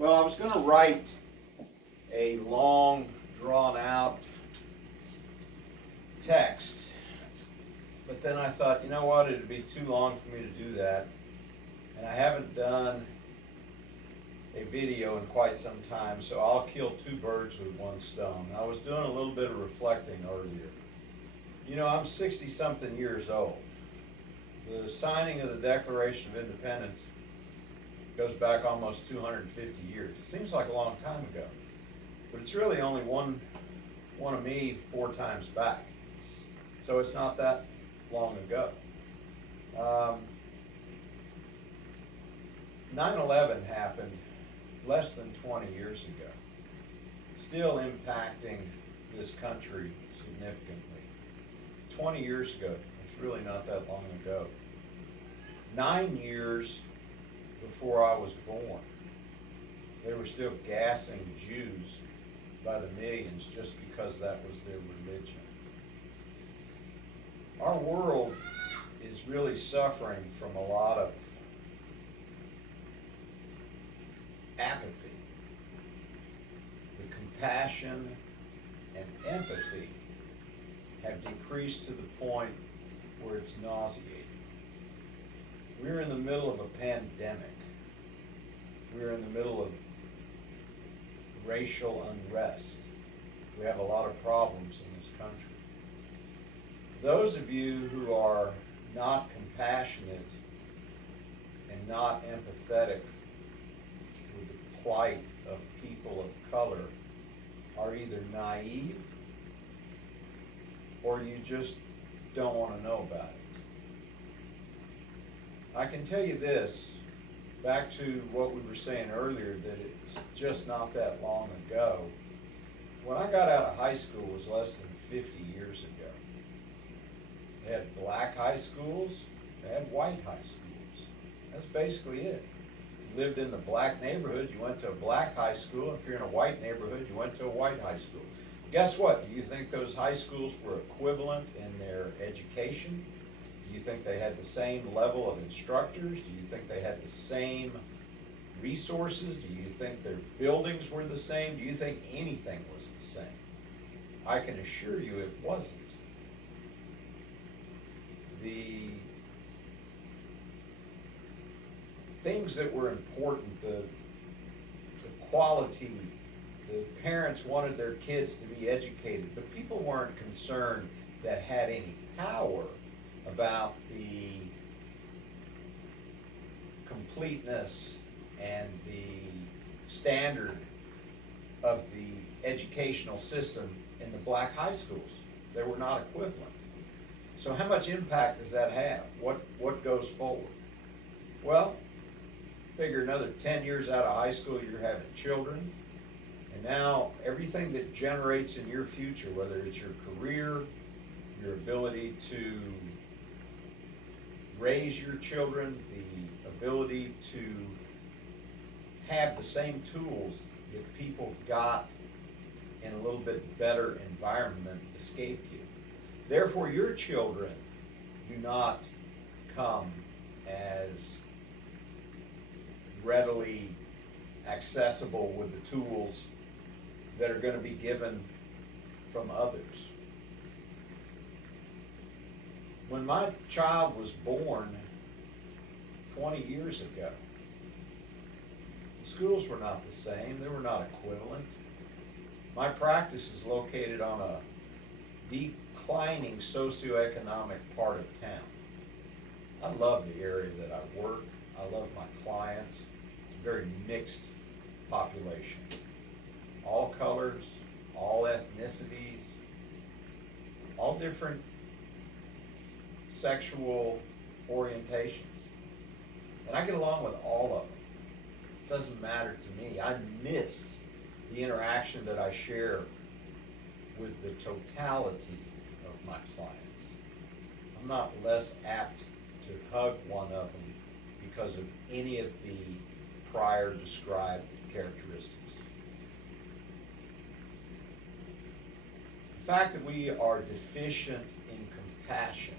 Well, I was going to write a long, drawn-out text, but then I thought, you know what, it'd be too long for me to do that, and I haven't done a video in quite some time, so I'll kill two birds with one stone. I was doing a little bit of reflecting earlier. You know, I'm 60-something years old. The signing of the Declaration of Independence goes back almost 250 years. It seems like a long time ago, but it's really only one of me 4 times back. So it's not that long ago. 9/11 happened less than 20 years ago, still impacting this country significantly. 20 years ago, it's really not that long ago. 9 years before I was born, they were still gassing Jews by the millions just because that was their religion. Our world is really suffering from a lot of apathy. The compassion and empathy have decreased to the point where it's nauseating. We're in the middle of a pandemic. We're in the middle of racial unrest. We have a lot of problems in this country. Those of you who are not compassionate and not empathetic with the plight of people of color are either naive or you just don't want to know about it. I can tell you this, back to what we were saying earlier, that it's just not that long ago. When I got out of high school, it was less than 50 years ago. They had black high schools, they had white high schools. That's basically it. You lived in the black neighborhood, you went to a black high school. If you're in a white neighborhood, you went to a white high school. Guess what? Do you think those high schools were equivalent in their education? Do you think they had the same level of instructors? Do you think they had the same resources? Do you think their buildings were the same? Do you think anything was the same? I can assure you it wasn't. The things that were important, the quality, the parents wanted their kids to be educated, but people weren't concerned that had any power about the completeness and the standard of the educational system in the black high schools. They were not equivalent. So how much impact does that have? What goes forward? Well, figure another 10 years out of high school, you're having children, and now everything that generates in your future, whether it's your career, your ability to raise your children, the ability to have the same tools that people got in a little bit better environment escape you. Therefore, your children do not come as readily accessible with the tools that are going to be given from others. When my child was born 20 years ago, the schools were not the same. They were not equivalent. My practice is located on a declining socioeconomic part of town. I love the area that I work. I love my clients. It's a very mixed population. All colors, all ethnicities, all different sexual orientations. And I get along with all of them. It doesn't matter to me. I miss the interaction that I share with the totality of my clients. I'm not less apt to hug one of them because of any of the prior described characteristics. The fact that we are deficient in compassion,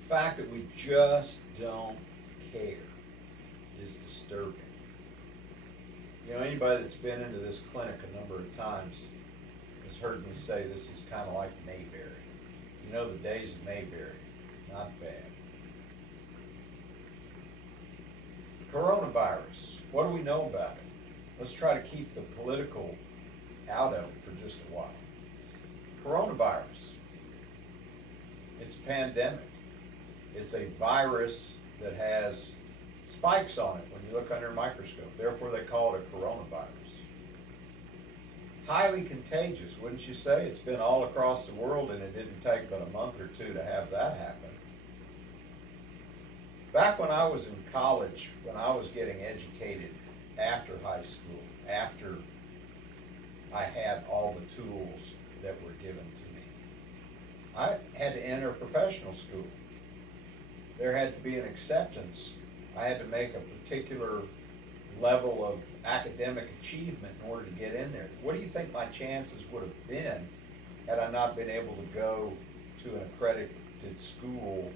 the fact that we just don't care is disturbing. You know, anybody that's been into this clinic a number of times has heard me say this is kind of like Mayberry. You know the days of Mayberry, not bad. Coronavirus, what do we know about it? Let's try to keep the political out of it for just a while. Coronavirus, it's a pandemic. It's a virus that has spikes on it when you look under a microscope. Therefore, they call it a coronavirus. Highly contagious, wouldn't you say? It's been all across the world, and it didn't take but a month or two to have that happen. Back when I was in college, when I was getting educated after high school, after I had all the tools that were given to me, I had to enter professional school. There had to be an acceptance. I had to make a particular level of academic achievement in order to get in there. What do you think my chances would have been had I not been able to go to an accredited school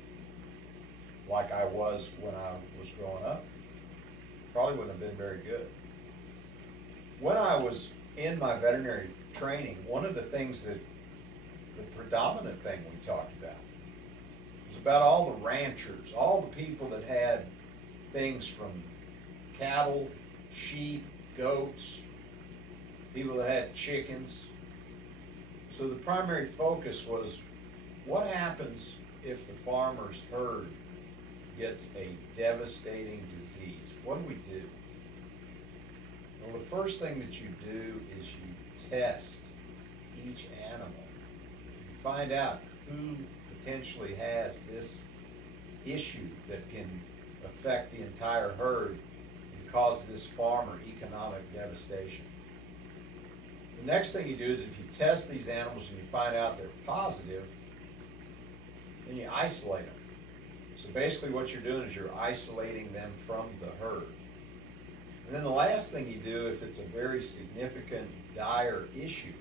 like I was when I was growing up? Probably wouldn't have been very good. When I was in my veterinary training, one of the things that, the predominant thing we talked about was about all the ranchers, all the people that had things from cattle, sheep, goats, people that had chickens. So the primary focus was what happens if the farmer's herd gets a devastating disease? What do we do? Well, the first thing that you do is you test each animal. You find out who potentially has this issue that can affect the entire herd and cause this farmer economic devastation. The next thing you do is if you test these animals and you find out they're positive, then you isolate them. So basically what you're doing is you're isolating them from the herd. And then the last thing you do, if it's a very significant, dire issue,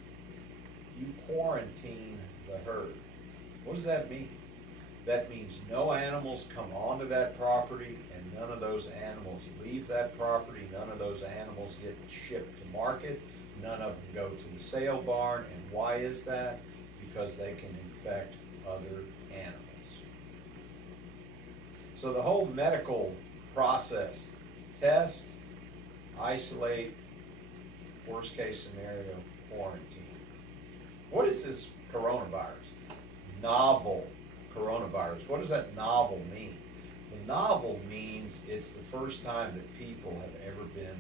you quarantine the herd. What does that mean? That means no animals come onto that property and none of those animals leave that property, none of those animals get shipped to market, none of them go to the sale barn. And why is that? Because they can infect other animals. So the whole medical process, test, isolate, worst case scenario, quarantine. What is this coronavirus? Novel coronavirus. What does that novel mean? The novel means it's the first time that people have ever been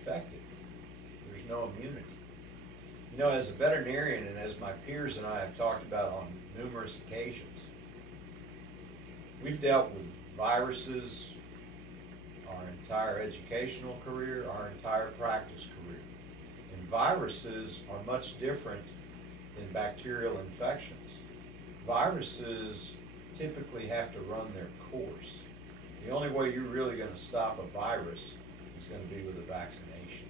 affected. There's no immunity. You know, as a veterinarian and as my peers and I have talked about on numerous occasions, we've dealt with viruses our entire educational career, our entire practice career. And viruses are much different than bacterial infections. Viruses typically have to run their course. The only way you're really going to stop a virus is going to be with a vaccination.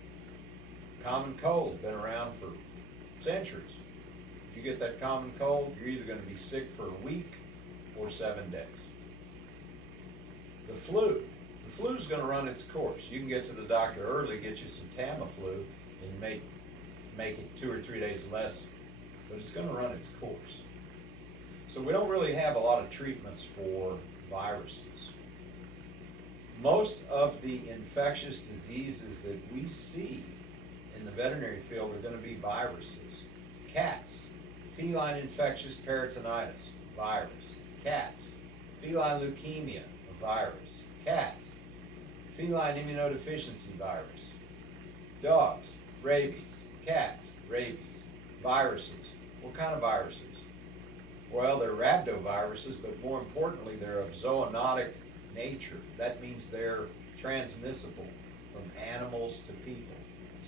Common cold has been around for centuries. You get that common cold, you're either going to be sick for a week or 7 days. The flu's going to run its course. You can get to the doctor early, get you some Tamiflu, and make it 2 or 3 days less, but it's going to run its course. So we don't really have a lot of treatments for viruses. Most of the infectious diseases that we see in the veterinary field are going to be viruses. Cats, feline infectious peritonitis, virus. Cats, feline leukemia, a virus. Cats, feline immunodeficiency virus. Dogs, rabies. Cats, rabies. Viruses. What kind of viruses? Well, they're rhabdoviruses, but more importantly, they're of zoonotic nature. That means they're transmissible from animals to people.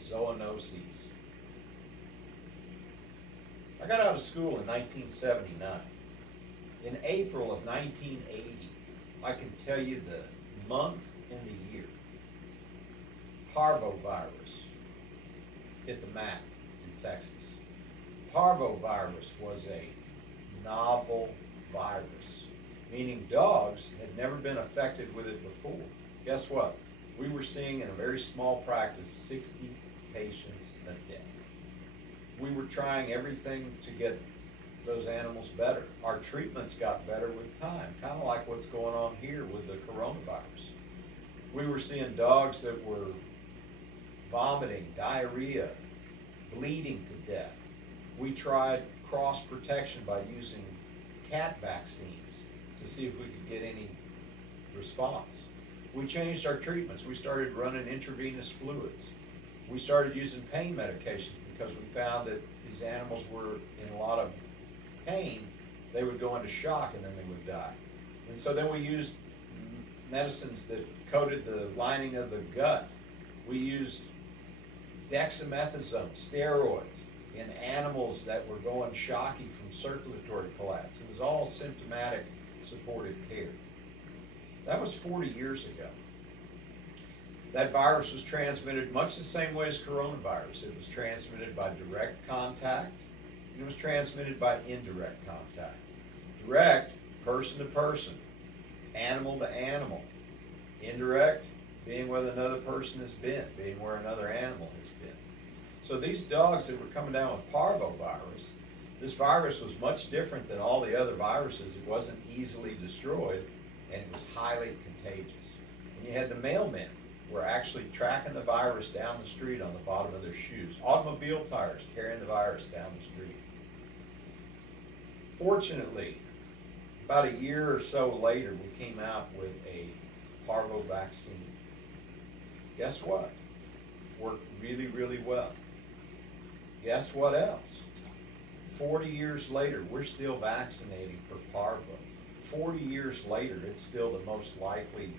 Zoonoses. I got out of school in 1979. In April of 1980, I can tell you the month and the year. Parvovirus hit the map in Texas. Parvovirus was a novel virus, meaning dogs had never been affected with it before. Guess what? We were seeing in a very small practice 60 patients a day. We were trying everything to get those animals better. Our treatments got better with time, kind of like what's going on here with the coronavirus. We were seeing dogs that were vomiting, diarrhea, bleeding to death. We tried cross protection by using cat vaccines to see if we could get any response. We changed our treatments. We started running intravenous fluids. We started using pain medications because we found that these animals were in a lot of pain. They would go into shock and then they would die. And so then we used medicines that coated the lining of the gut. We used dexamethasone, steroids, in animals that were going shocky from circulatory collapse. It was all symptomatic supportive care. That was 40 years ago. That virus was transmitted much the same way as coronavirus. It was transmitted by direct contact, and it was transmitted by indirect contact. Direct, person to person, animal to animal. Indirect, being where another person has been, being where another animal has been. So these dogs that were coming down with parvovirus, this virus was much different than all the other viruses. It wasn't easily destroyed, and it was highly contagious. And you had the mailmen were actually tracking the virus down the street on the bottom of their shoes. Automobile tires carrying the virus down the street. Fortunately, about a year or so later, we came out with a parvo vaccine. Guess what? Worked really, really well. Guess what else? 40 years later, we're still vaccinating for parvo. 40 years later, it's still the most likely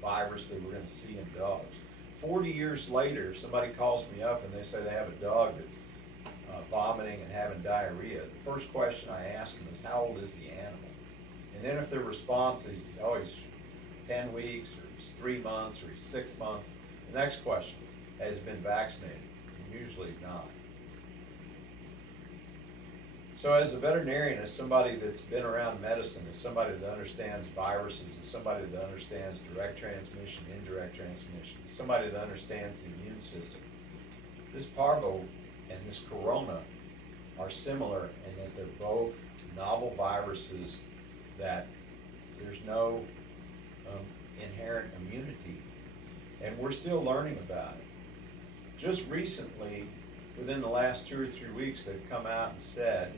virus that we're going to see in dogs. 40 years later, somebody calls me up and they say they have a dog that's vomiting and having diarrhea. The first question I ask them is, how old is the animal? And then if their response is, oh, he's 10 weeks, or he's 3 months, or he's 6 months, the next question, has he been vaccinated? And usually not. So as a veterinarian, as somebody that's been around medicine, as somebody that understands viruses, as somebody that understands direct transmission, indirect transmission, as somebody that understands the immune system, this parvo and this corona are similar in that they're both novel viruses that there's no inherent immunity, and we're still learning about it. Just recently, within the last 2 or 3 weeks, they've come out and said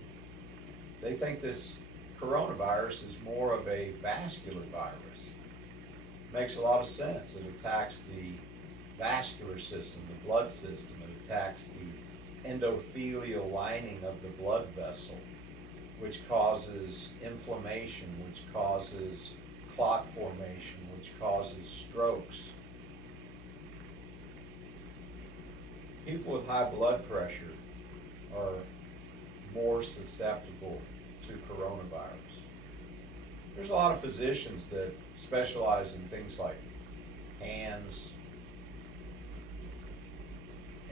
they think this coronavirus is more of a vascular virus. Makes a lot of sense. It attacks the vascular system, the blood system. It attacks the endothelial lining of the blood vessel, which causes inflammation, which causes clot formation, which causes strokes. People with high blood pressure are more susceptible to coronavirus. There's a lot of physicians that specialize in things like hands,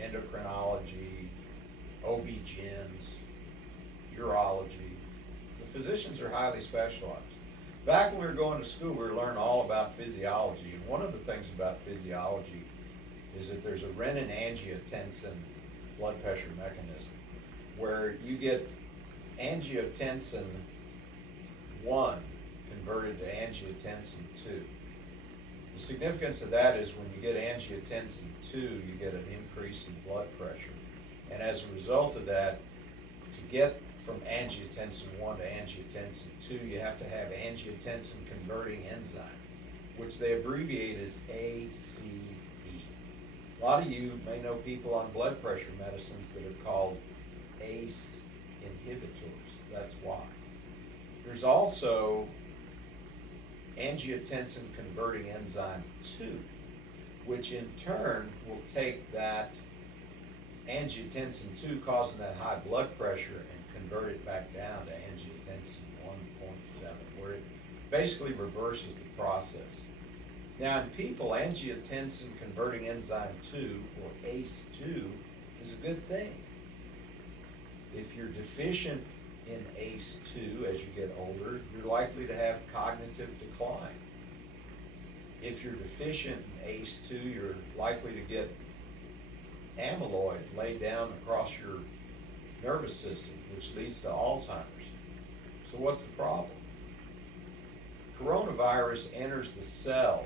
endocrinology, OB-GYNs, urology. The physicians are highly specialized. Back when we were going to school, we were learning all about physiology, and one of the things about physiology is that there's a Renin-Angiotensin blood pressure mechanism where you get angiotensin 1 converted to angiotensin 2. The significance of that is when you get angiotensin 2, you get an increase in blood pressure. And as a result of that, to get from angiotensin 1 to angiotensin 2, you have to have angiotensin converting enzyme, which they abbreviate as ACE. A lot of you may know people on blood pressure medicines that are called ACE inhibitors. That's why. There's also angiotensin converting enzyme 2, which in turn will take that angiotensin 2 causing that high blood pressure and convert it back down to angiotensin 1.7, where it basically reverses the process. Now in people, angiotensin converting enzyme 2, or ACE2, is a good thing. If you're deficient in ACE2 as you get older, you're likely to have cognitive decline. if you're deficient in ACE2, you're likely to get amyloid laid down across your nervous system, which leads to Alzheimer's. So what's the problem? Coronavirus enters the cell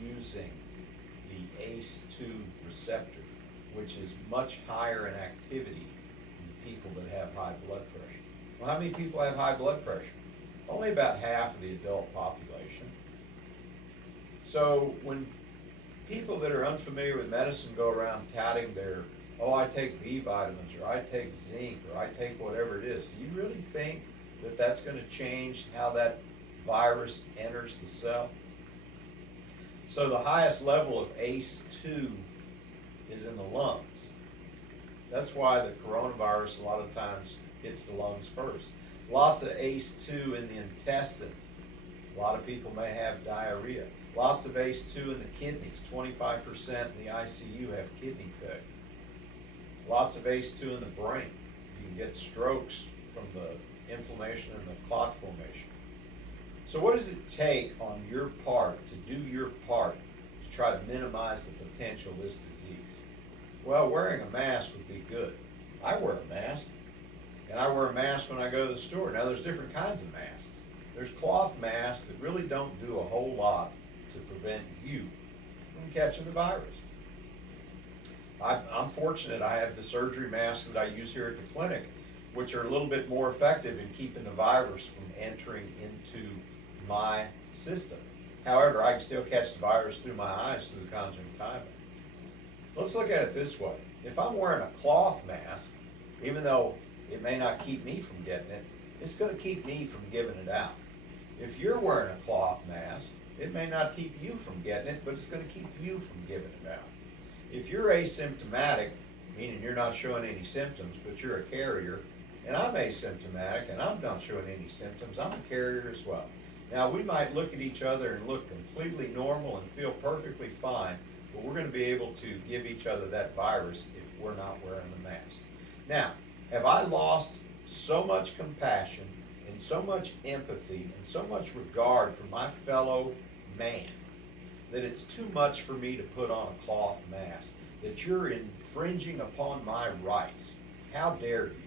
using the ACE2 receptor, which is much higher in activity in people that have high blood pressure. Well, how many people have high blood pressure? Only about half of the adult population. So when people that are unfamiliar with medicine go around touting their, oh, I take B vitamins, or I take zinc, or I take whatever it is, do you really think that that's going to change how that virus enters the cell? So the highest level of ACE2 is in the lungs. That's why the coronavirus a lot of times hits the lungs first. Lots of ACE2 in the intestines. A lot of people may have diarrhea. Lots of ACE2 in the kidneys. 25% in the ICU have kidney failure. Lots of ACE2 in the brain. You can get strokes from the inflammation and the clot formation. So what does it take on your part to do your part to try to minimize the potential of this disease? Well, wearing a mask would be good. I wear a mask, and I wear a mask when I go to the store. Now, there's different kinds of masks. There's cloth masks that really don't do a whole lot to prevent you from catching the virus. I'm fortunate I have the surgery masks that I use here at the clinic, which are a little bit more effective in keeping the virus from entering into my system. However, I can still catch the virus through my eyes through the conjunctiva. Let's look at it this way. If I'm wearing a cloth mask, even though it may not keep me from getting it, it's going to keep me from giving it out. If you're wearing a cloth mask, it may not keep you from getting it, but it's going to keep you from giving it out. If you're asymptomatic, meaning you're not showing any symptoms, but you're a carrier, and I'm asymptomatic and I'm not showing any symptoms, I'm a carrier as well. Now, we might look at each other and look completely normal and feel perfectly fine, but we're going to be able to give each other that virus if we're not wearing the mask. Now, have I lost so much compassion and so much empathy and so much regard for my fellow man that it's too much for me to put on a cloth mask, that you're infringing upon my rights? How dare you?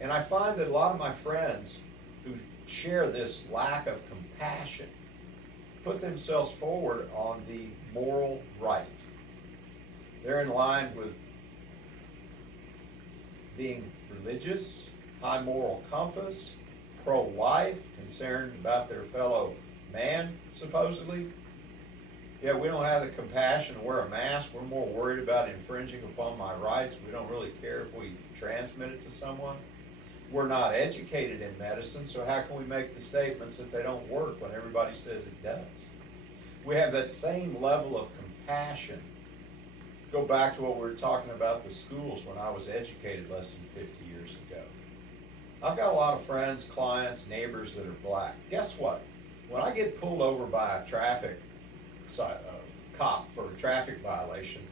And I find that a lot of my friends who share this lack of compassion put themselves forward on the moral right. They're in line with being religious, high moral compass, pro-life, concerned about their fellow man, supposedly. Yeah, we don't have the compassion to wear a mask. We're more worried about infringing upon my rights. We don't really care if we transmit it to someone. We're not educated in medicine, so how can we make the statements that they don't work when everybody says it does? We have that same level of compassion. Go back to what we were talking about the schools when I was educated less than 50 years ago. I've got a lot of friends, clients, neighbors that are black. Guess what? When I get pulled over by a traffic cop for a traffic violation,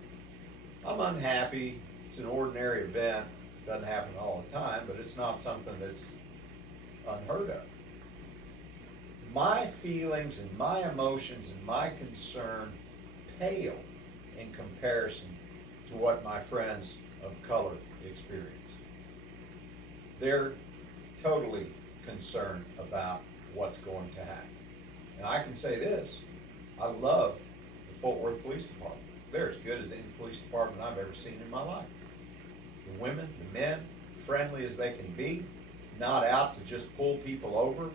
I'm unhappy. It's an ordinary event. Doesn't happen all the time, but it's not something that's unheard of. My feelings and my emotions and my concern pale in comparison to what my friends of color experience. They're totally concerned about what's going to happen. And I can say this, I love the Fort Worth Police Department. They're as good as any police department I've ever seen in my life. The women, the men, friendly as they can be, not out to just pull people over,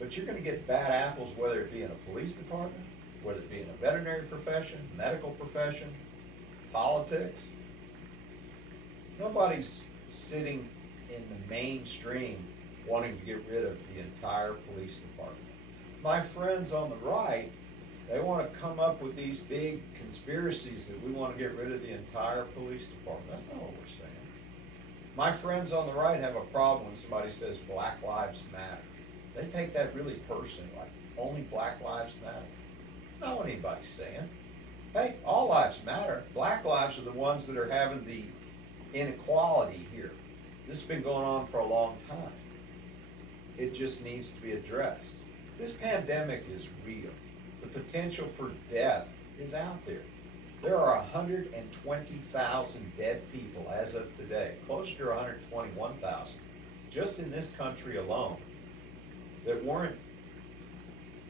but you're going to get bad apples whether it be in a police department, whether it be in a veterinary profession, medical profession, politics. Nobody's sitting in the mainstream wanting to get rid of the entire police department. My friends on the right, they want to come up with these big conspiracies that we want to get rid of the entire police department. That's not what we're saying. My friends on the right have a problem when somebody says Black Lives Matter. They take that really personally, like only Black Lives Matter. It's not what anybody's saying. Hey, all lives matter. Black lives are the ones that are having the inequality here. This has been going on for a long time. It just needs to be addressed. This pandemic is real. the potential for death is out there. There are 120,000 dead people as of today, closer to 121,000, just in this country alone, that weren't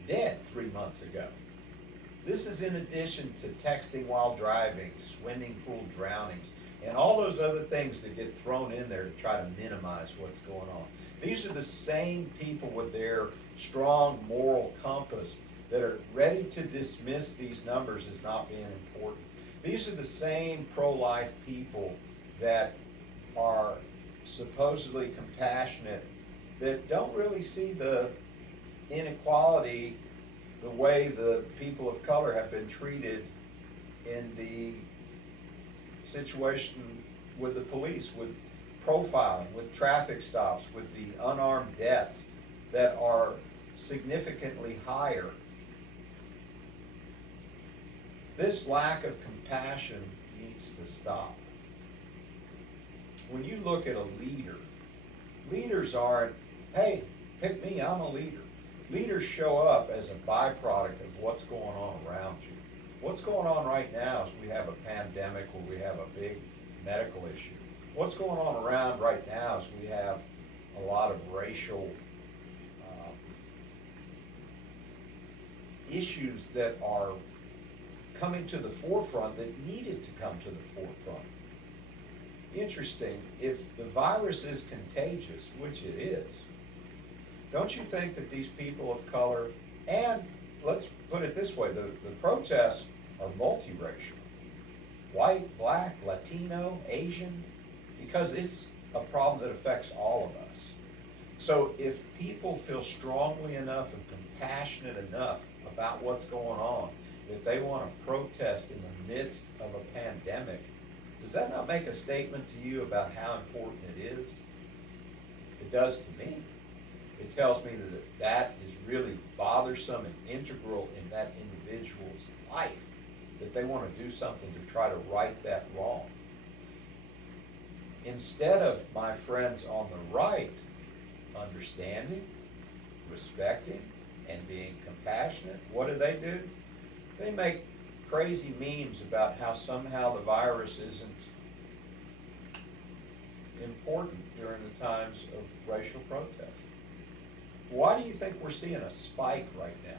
dead 3 months ago. This is in addition to texting while driving, swimming pool drownings, and all those other things that get thrown in there to try to minimize what's going on. These are the same people with their strong moral compass that are ready to dismiss these numbers as not being important. These are the same pro-life people that are supposedly compassionate, that don't really see the inequality the way the people of color have been treated in the situation with the police, with profiling, with traffic stops, with the unarmed deaths that are significantly higher. This lack of compassion needs to stop. When you look at a leader, leaders aren't, hey, pick me, I'm a leader. Leaders show up as a byproduct of what's going on around you. What's going on right now is we have a pandemic where we have a big medical issue. What's going on around right now is we have a lot of racial issues that are coming to the forefront that needed to come to the forefront. Interesting, if the virus is contagious, which it is, don't you think that these people of color, and let's put it this way, the protests are multiracial, white, black, Latino, Asian, because it's a problem that affects all of us. So if people feel strongly enough and compassionate enough about what's going on, that they want to protest in the midst of a pandemic, does that not make a statement to you about how important it is? It does to me. It tells me that that is really bothersome and integral in that individual's life, that they want to do something to try to right that wrong. Instead of my friends on the right understanding, respecting, and being compassionate, what do? They make crazy memes about how somehow the virus isn't important during the times of racial protest. Why do you think we're seeing a spike right now?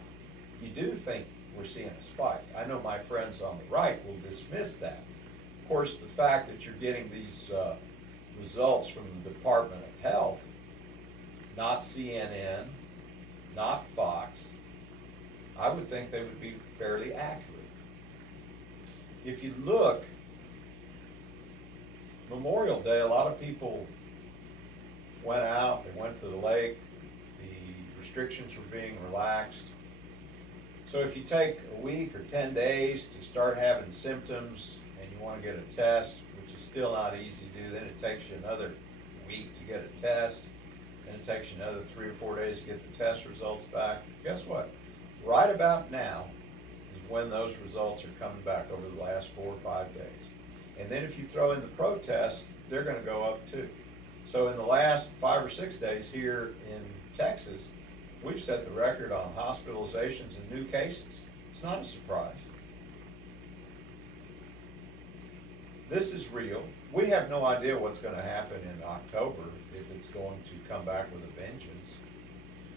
You do think we're seeing a spike. I know my friends on the right will dismiss that. Of course, the fact that you're getting these results from the Department of Health, not CNN, not Fox, I would think they would be fairly accurate. If you look, Memorial Day, a lot of people went out, they went to the lake, the restrictions were being relaxed. So if you take a week or 10 days to start having symptoms and you want to get a test, which is still not easy to do, then it takes you another week to get a test, then it takes you another 3 or 4 days to get the test results back. Guess what? Right about now is when those results are coming back over the last 4 or 5 days. And then if you throw in the protests, they're going to go up too. So in the last 5 or 6 days here in Texas, we've set the record on hospitalizations and new cases. It's not a surprise. This is real. We have no idea what's going to happen in October, if it's going to come back with a vengeance.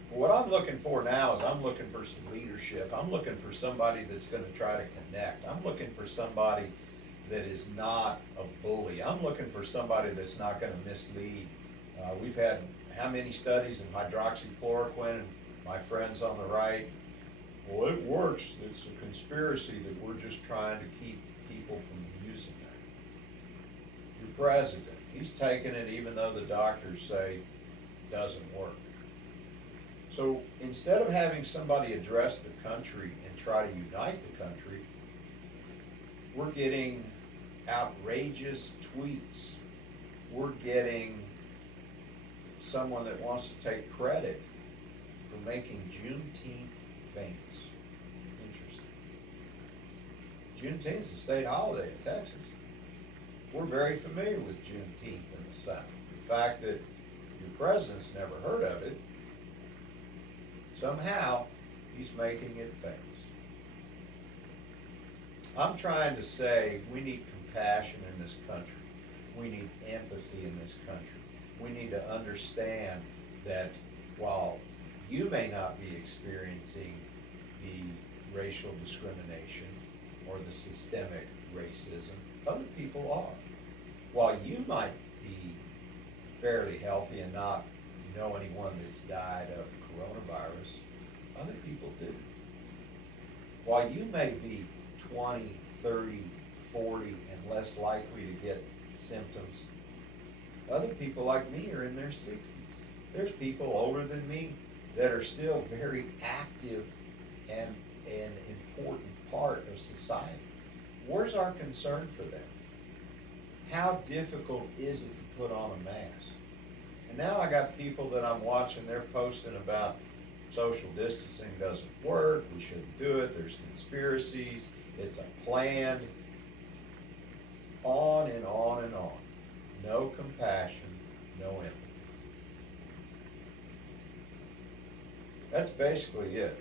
But what I'm looking for now is I'm looking for some leadership. I'm looking for somebody that's going to try to connect. I'm looking for somebody that is not a bully. I'm looking for somebody that's not going to mislead. We've had how many studies in hydroxychloroquine, and my friends on the right, well, it works. It's a conspiracy that we're just trying to keep people from using that. Your president, he's taking it even though the doctors say it doesn't work. So instead of having somebody address the country and try to unite the country, we're getting outrageous tweets. We're getting someone that wants to take credit for making Juneteenth famous. Interesting. Juneteenth is a state holiday in Texas. We're very familiar with Juneteenth in the South. The fact that your president's never heard of it, somehow he's making it famous. I'm trying to say we need compassion in this country. We need empathy in this country. We need to understand that while you may not be experiencing the racial discrimination or the systemic racism, other people are. While you might be fairly healthy and not know anyone that's died of coronavirus, other people do. While you may be 20, 30, 40, and less likely to get symptoms, other people like me are in their 60s. There's people older than me that are still very active and an important part of society. Where's our concern for them? How difficult is it to put on a mask? And now I got people that I'm watching, they're posting about social distancing doesn't work, we shouldn't do it, there's conspiracies, it's a plan, on and on and on. No compassion, no empathy. That's basically it.